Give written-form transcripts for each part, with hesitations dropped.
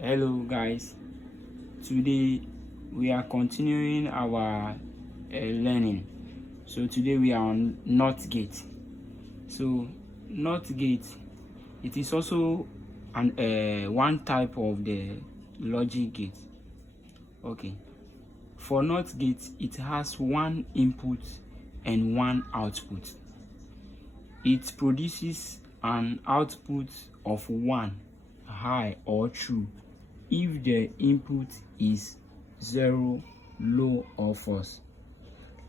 Hello guys, today we are continuing our learning. So today we are on NOT gate. So NOT gate, it is also one type of the logic gate. Okay, for NOT gate it has one input and one output. It produces an output of 1 high or true if the input is 0 low or false,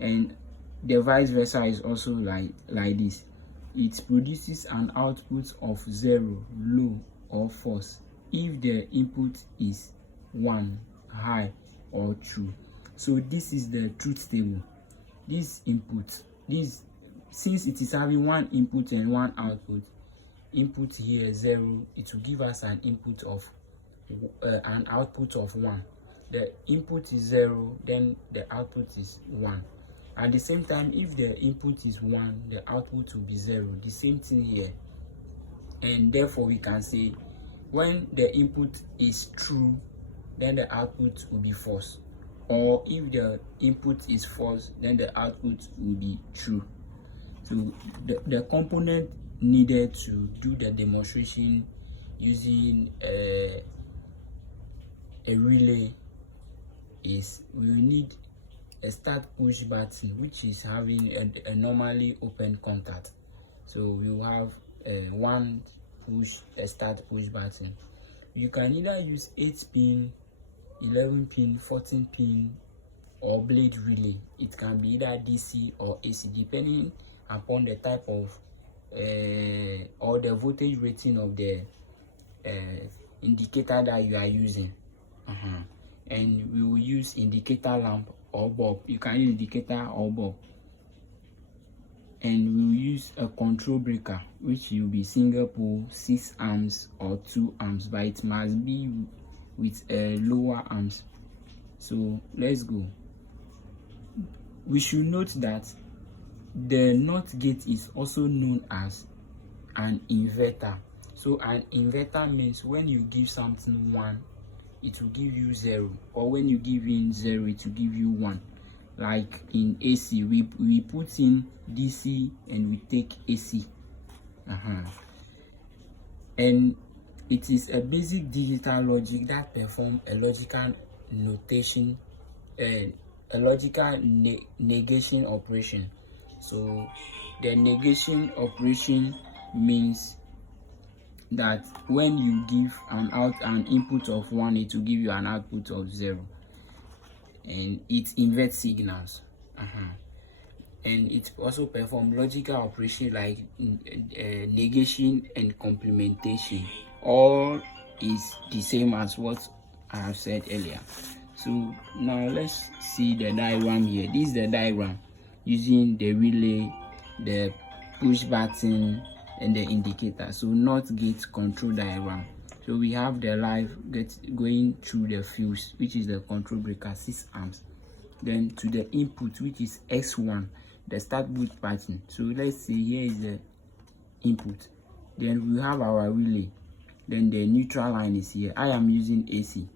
and the vice versa is also like this. It produces an output of 0 low or false if the input is 1 high or true. So this is the truth table. This input, since it is having one input and one output, input here 0, it will give us an input of an output of 1. The input is 0, then the output is 1. At the same time, if the input is 1, the output will be 0. The same thing here. And therefore we can say when the input is true, then the output will be false. Or if the input is false, then the output will be true. So the component needed to do the demonstration using a relay is we will need a start push button, which is having a normally open contact. So we will have a start push button. You can either use 8 pin, 11 pin, 14 pin, or blade relay. It can be either DC or AC depending upon the type of or the voltage rating of the indicator that you are using. And we will use indicator lamp or bulb. You can use indicator or bulb. And we will use a control breaker, which will be single pole, 6 amps or 2 amps, but it must be with lower amps. So let's go. We should note that the NOT gate is also known as an inverter. So an inverter means when you give something 1, it will give you 0, or when you give in 0, it will give you 1. Like in AC, we put in DC and we take AC. And it is a basic digital logic that performs a logical notation, a logical negation operation. So the negation operation means that when you give an input of 1, it will give you an output of 0, and it inverts signals. And it also performs logical operation like negation and complementation. All is the same as what I have said earlier. So now let's see the diagram here. This is the diagram using the relay, the push button, and the indicator. So NOT gate control diagram. So we have the live going through the fuse, which is the control breaker, 6 amps. Then to the input, which is S1, the start boot button. So let's see, here is the input. Then we have our relay. Then the neutral line is here. I am using AC,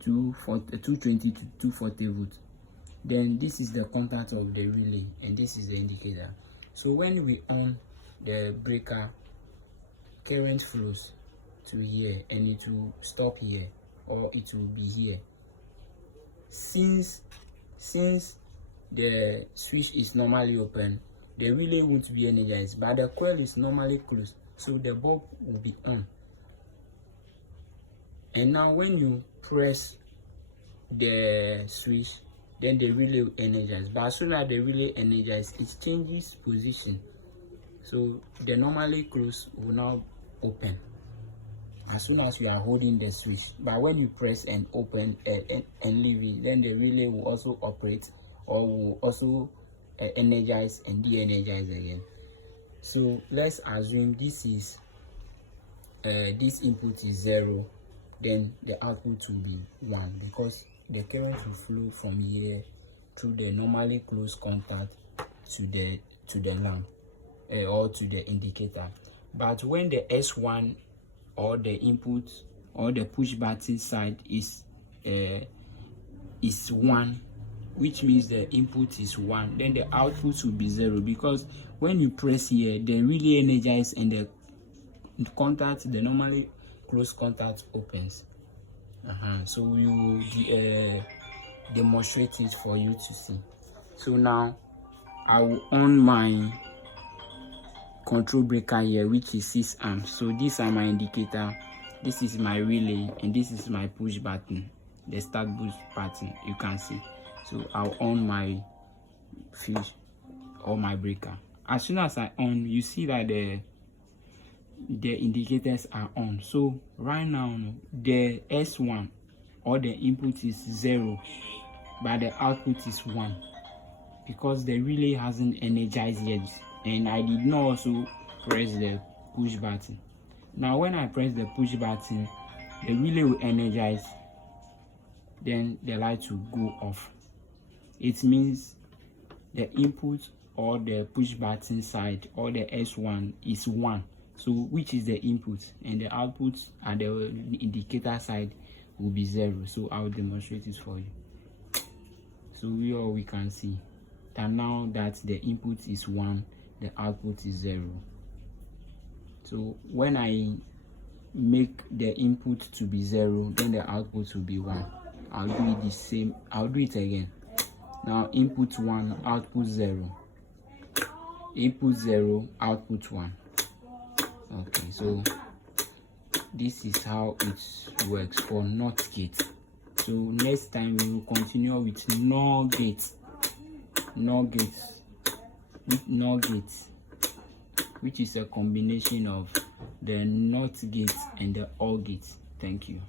220 to 240 volts. Then this is the contact of the relay, and this is the indicator. So when we on the breaker, current flows to here and it will stop here, or it will be here. Since the switch is normally open, the relay won't be energized, but the coil is normally closed, so the bulb will be on. And now when you press the switch, then the relay will energize. But as soon as the relay energizes, it changes position. So the normally closed will now open as soon as you are holding the switch. But when you press and open and leave it, then the relay will also operate, or will also energize and de-energize again. So let's assume this is this input is 0, then the output will be 1, because the current will flow from here through the normally closed contact to the lamp or to the indicator. But when the S1 or the input or the push button side is 1, which means the input is 1, then the output will be 0, because when you press here, they really energize and the contact, the normally closed contact opens. So we will demonstrate it for you to see. So now I will on my control breaker here, which is 6 amps. So these are my indicator, this is my relay, and this is my push button, the start push button, you can see. So I'll on my fuse or my breaker. As soon as I on, you see that the indicators are on. So right now the S1 or the input is 0, but the output is 1, because the relay hasn't energized yet, and I did not also press the push button. Now when I press the push button, the relay will energize, then the light will go off. It means the input or the push button side or the S1 is 1, so which is the input, and the output at the indicator side will be 0. So I'll demonstrate it for you. So we can see that now that the input is 1, the output is 0. So when I make the input to be 0, then the output will be 1. I'll do it the same, I'll do it again. Now input 1, output 0, input 0, output 1. Okay, so this is how it works for NOT gate. So next time we will continue with NOR gate, which is a combination of the NOT gate and the OR gate. Thank you.